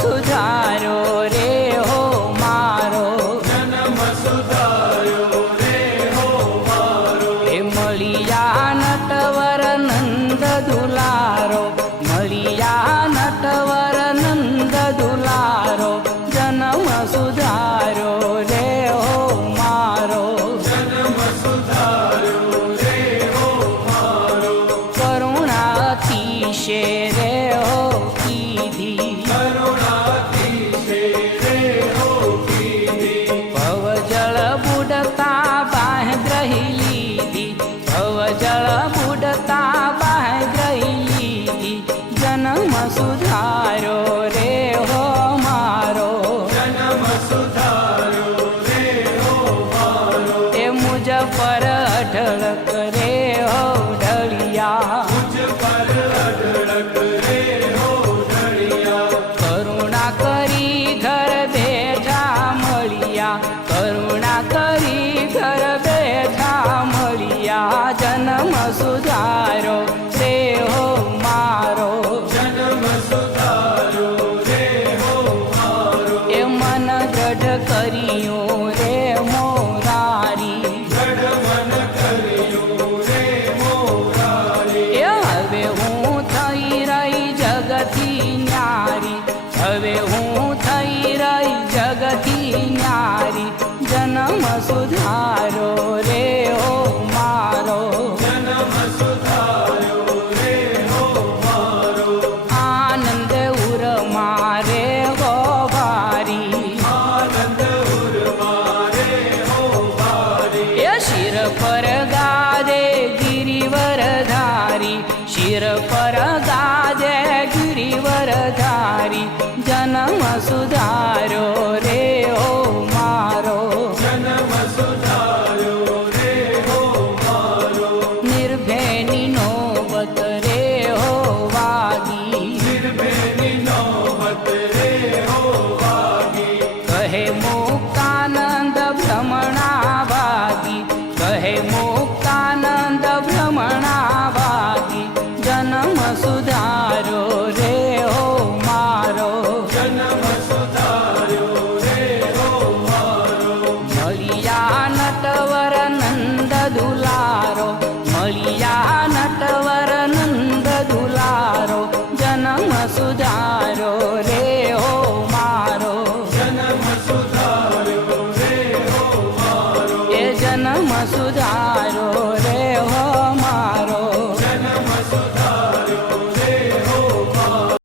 સુધારો રે હો મારો, જન્મ સુધાર્યો રે હો મારો. એ મળિયા નટવર નંદ દુલારો, મળિયા નટવર નંદ દુલારો, જન્મ સુધારો રે હો મારો, જન્મ સુધાર્યો રે હો મારો. કરુણા અતિશે રે હો કીધી, કરુણાતિશે રે હો કીધી. ભવજળ બુડતા બાંધ્રહી લીધી, ભવજળ બુડતા બાંધ્રહી લીધી, જન્મ સુધારો રે હો મારો, જન્મ સુધાર્યો રે હો મારો. એ મુજ પર અઢળક રે હો ઢળિયા, મુજ પર અઢળક રે હો ઢળિયા. કરુણા કરી ઘર બેઠા મળિયા, કરુણા કરી ઘર બેઠા મળિયા, જન્મ સુધારો રે હો મારો, જન્મ સુધાર્યો રે હો મારો. એ મન દ્રઢ કર્યું રે મોરારી, જડ મન કર્યું રે મોરારી. એ હવે હું થઈ રહી જગતી ન્યારી, હવે હું થઈ રહી જગતી ન્યારી, જન્મ સુધારો રે હો મારો, જન્મ સુધાર્યો રે હો મારો. આનંદ ઉરમાં રે હો ભારી, આનંદ ઉર્મા રે હો ભારી. એ શિર પર ગાજે ગિરિવર ધારી, શિર પર ગાજે ગિરિવર ધારી, જન્મ સુધારો રે હો મારો, જન્મ સુધાર્યો રે હો મારો. નિર્ભેની નોબત રે હો વાગી, નિર્ભેની નોબત રે હો વાગી. કહે મુક્તાનંદ ભ્રમણા ભાગી, કહે મુક્તાનંદ ભ્રમણા ભાગી, જન્મ સુધારો રે હો મારો, જન્મ સુધાર્યો રે હો મારો. મળિયા નટવર નંદ દુલારો, મળિયા નટવર નંદ દુલારો, જન્મ સુધારો રે હો મારો, જન્મ સુધાર્યો રે હો મારો. એ જન્મ સુધારો રે હો મારો, જન્મ સુધાર્યો રે હો મારો.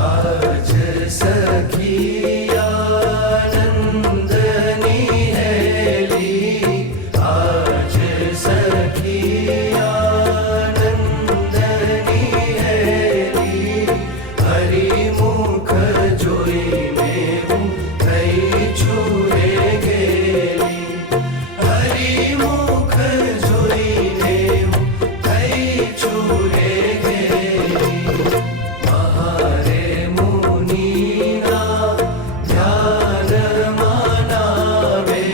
આજ સખી આનંદની હેલી, આજ સખી આનંદની હેલી. હરિમુખ જોઈને હું થઈ છું રે ગેલી. હરિમુખ જોઈને હું થઈ છું રે ગેલી. મહારે મુનિના ધ્યાનમાં નાવે,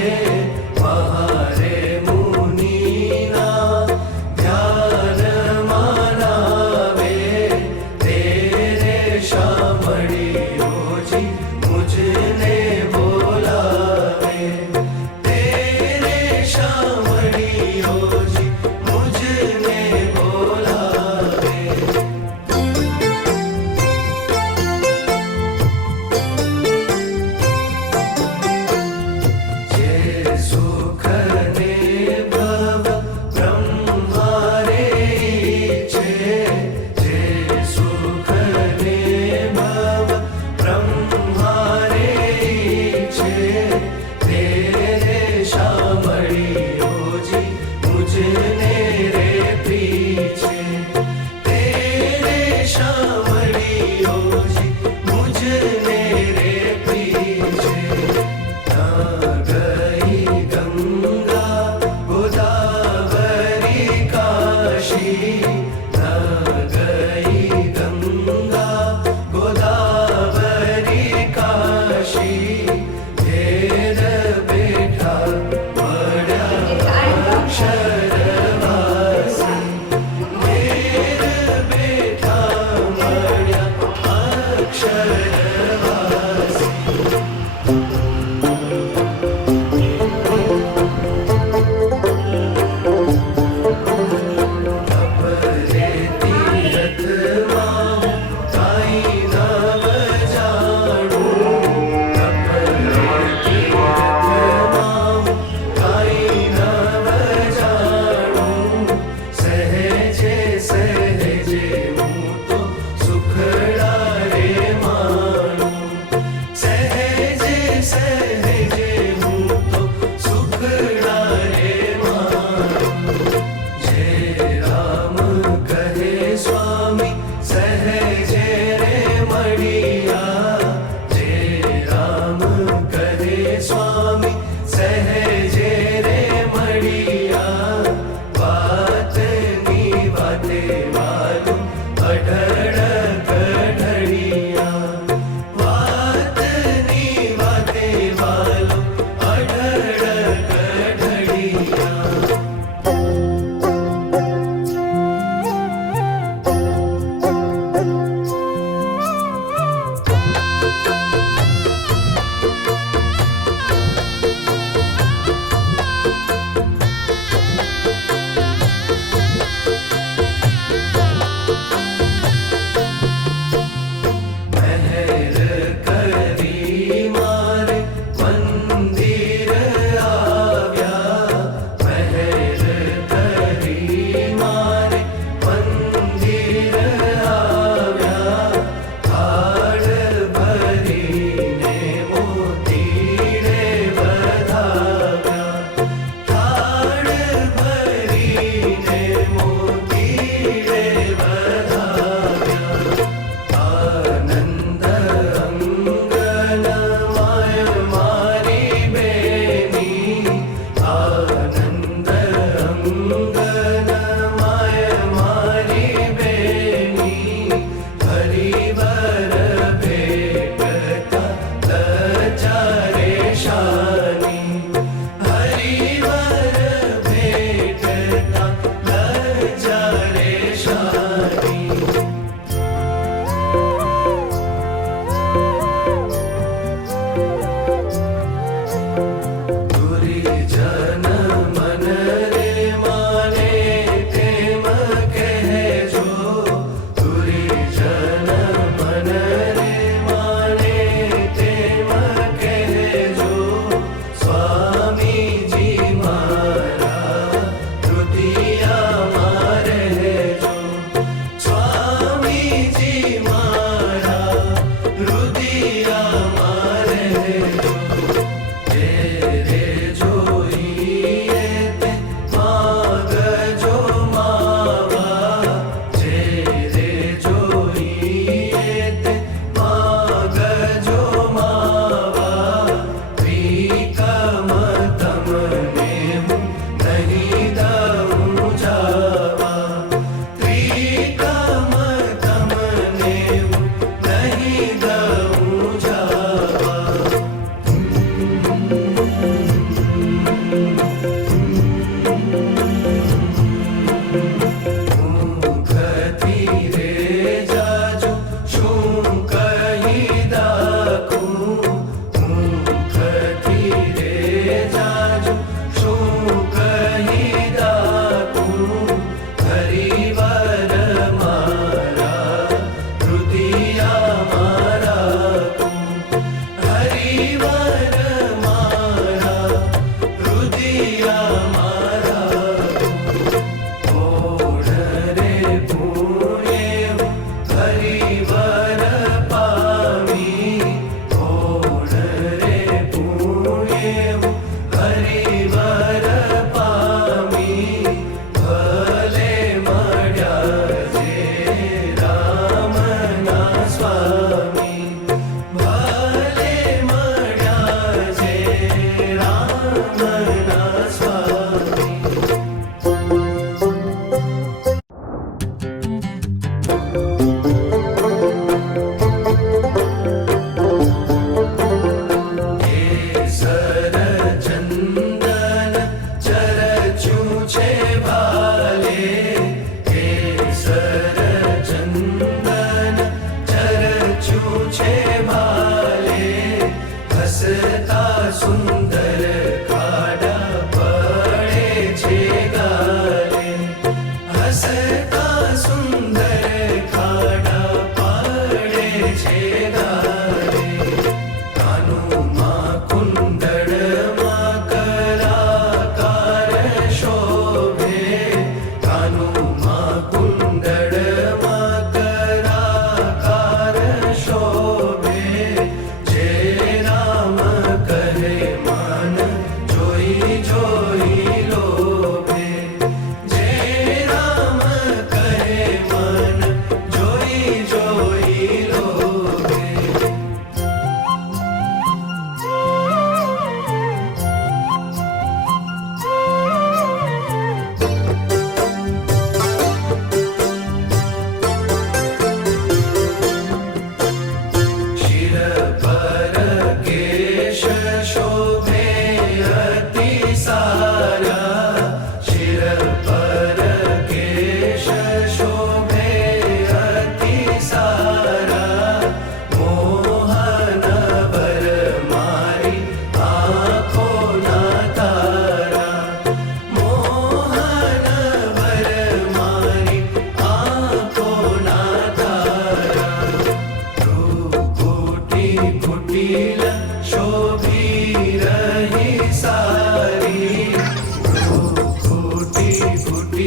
મહારે મુનિના ધ્યાનમાં નાવે. તેરે શામળિયો જી મુझने બોલાવે, તેરે શામળિયો જી મુझने બોલાવે. જે સુખને ભવ બ્રહ્મારે ઈચ્છે, જે સુખને ભવ બ્રહ્મારે ઈચ્છે. તેરે શામળિયો જી મુझने રે પીછે, તેરે શામળિયો જી મુझने રે પીછે. ના ગઈ ગંગા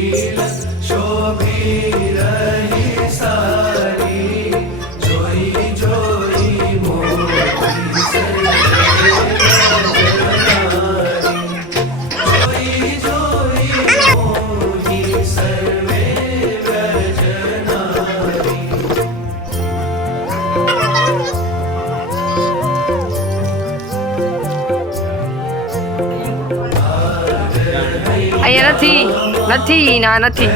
શીલ શોભી રહી સારી જોઈ જોઈ મોતી જોઈ જોઈ મોહી સર્વે વ્રજનારી અહીંયા નથી નથી ના નથી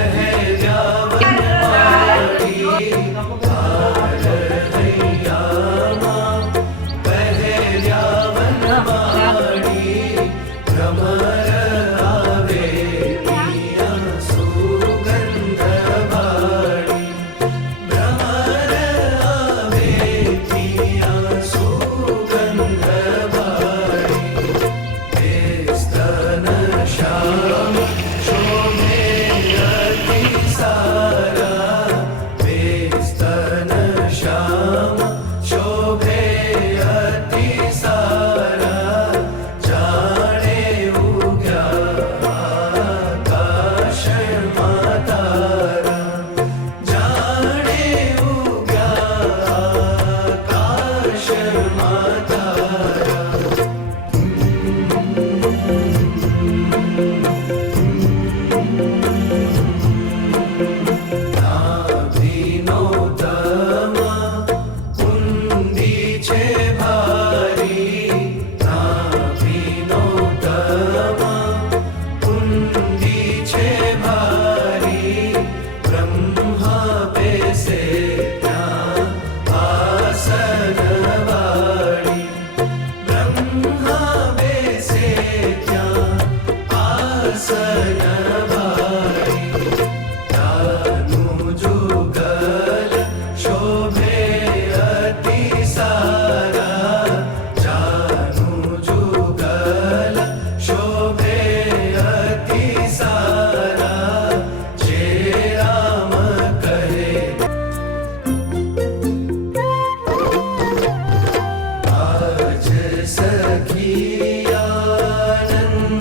સખી આનંદની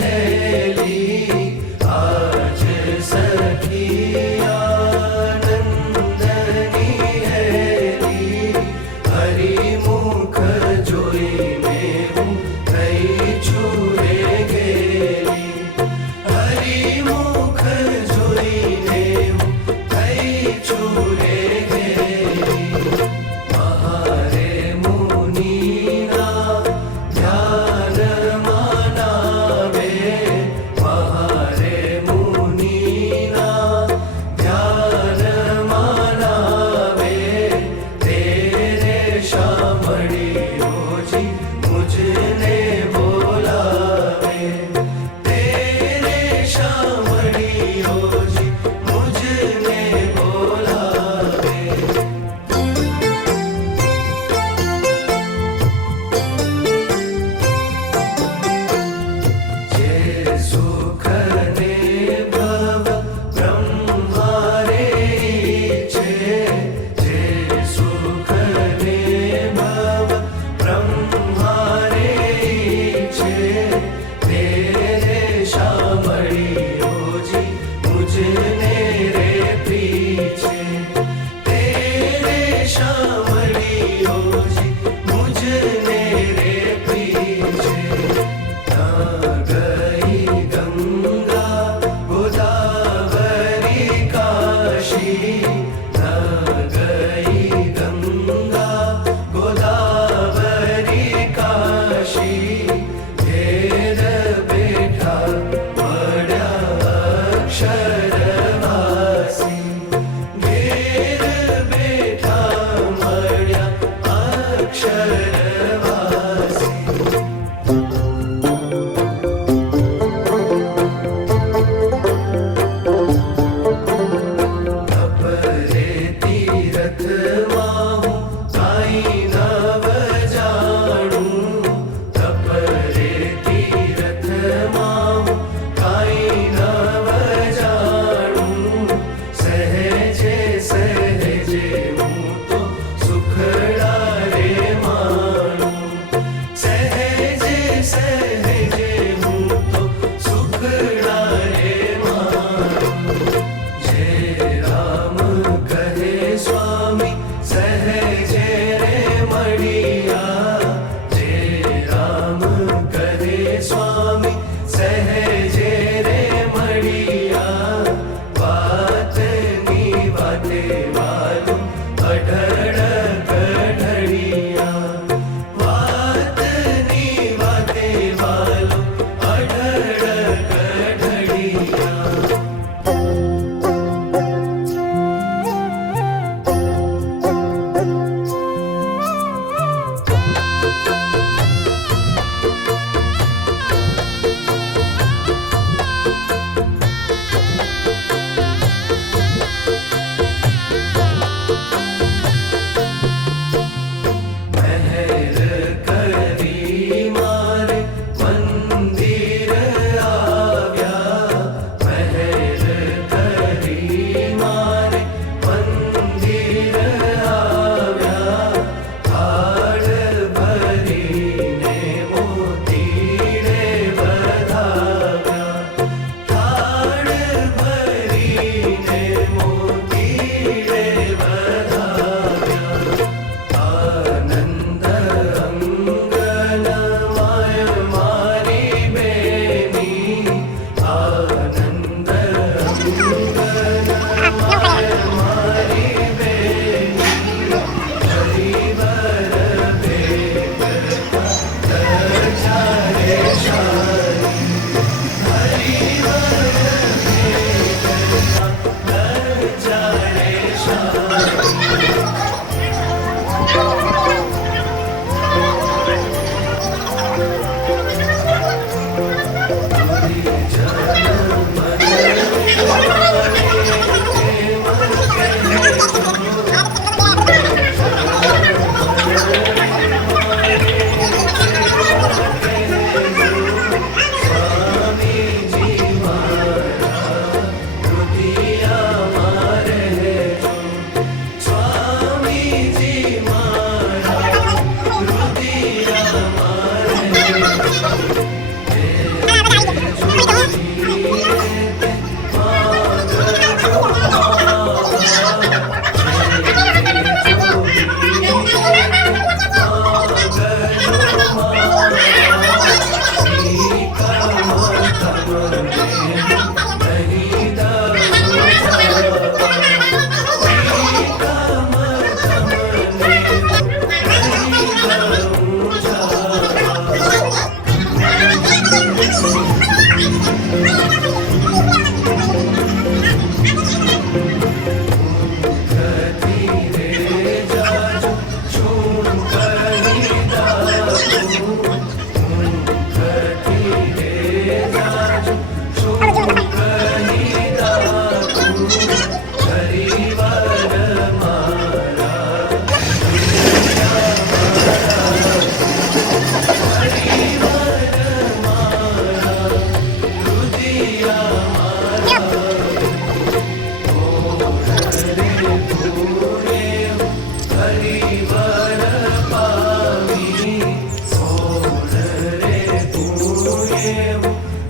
હેલી स्वामी सहजे रे मड़िया वातनी वाते वालू अढळक ढळिया वातनी वाते वालू अढळक ढळिया महर करी मारे मंदिर आव्या महर करी मारे मंदिर आव्या थाळ भरीने मोतीडे बधाव्या थाळ भरीने मोतीडे बधाव्या आनंद अंगन माय मारी बेनी आनंद अंगन माय मारी बेनी हरिवर भेटता दर्जारे शारी हरिवर भेटता दर्जारे शारी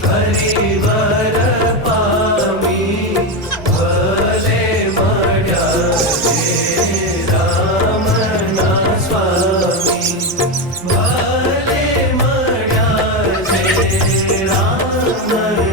हरिवर पामी भले मड्या रे रामना स्वामी भले मड्या रे रामना